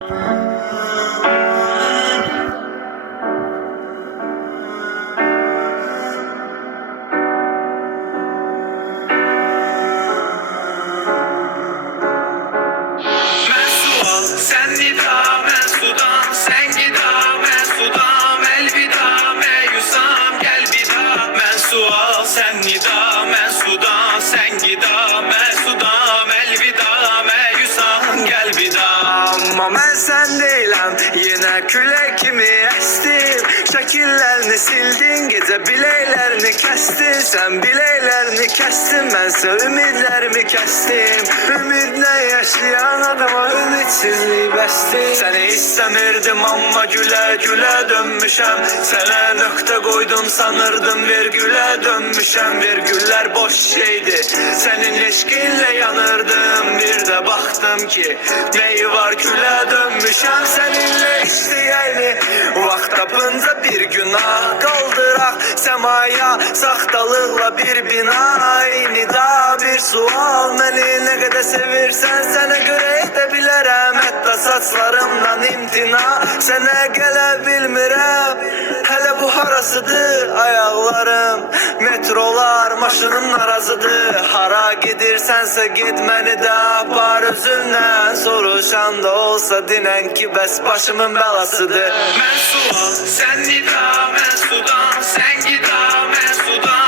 Sen nida, ben sudan, sen gida, ben sudam, elvida, meyusam, gel bida. Ben sual, sen nida, ben sudan, sen gida, ben sudam, elvida, meyusam, gel bida. Amma ben sen değilim, yine küle kimi estim. Şekillerini sildin, gece bileylerini kestin. Sen bileylerini kestin, bense ümidlerimi kestim. Ümidle yaşayan adama ümitsizliği bestim. Seni istemirdim ama güle güle dönmüşem. Sana nokta koydum sanırdım virgüle dönmüşem. Virgüller boş şeydi, senin eşkinle yanırdım. Bir de baktım ki neyi var küle dönmüşem. Seninle isteyeni vakt tapınca bir günah kaldırak semaya, sahtalıkla bir bina. Nida bir sual, beni ne kadar sevirsen sana göre edebilirim. Hatta saçlarımdan imtina, sana gele bilmirəm. Hele bu harasıdır ayaklarım, metrolar maşının arazıdır. Hara gidirsense gitmeni de apar özünden. Soruşan da olsa dinen ki bes başımın belasıdır. Ben sual, sen nida, ben sudan, sen gida, ben sudan.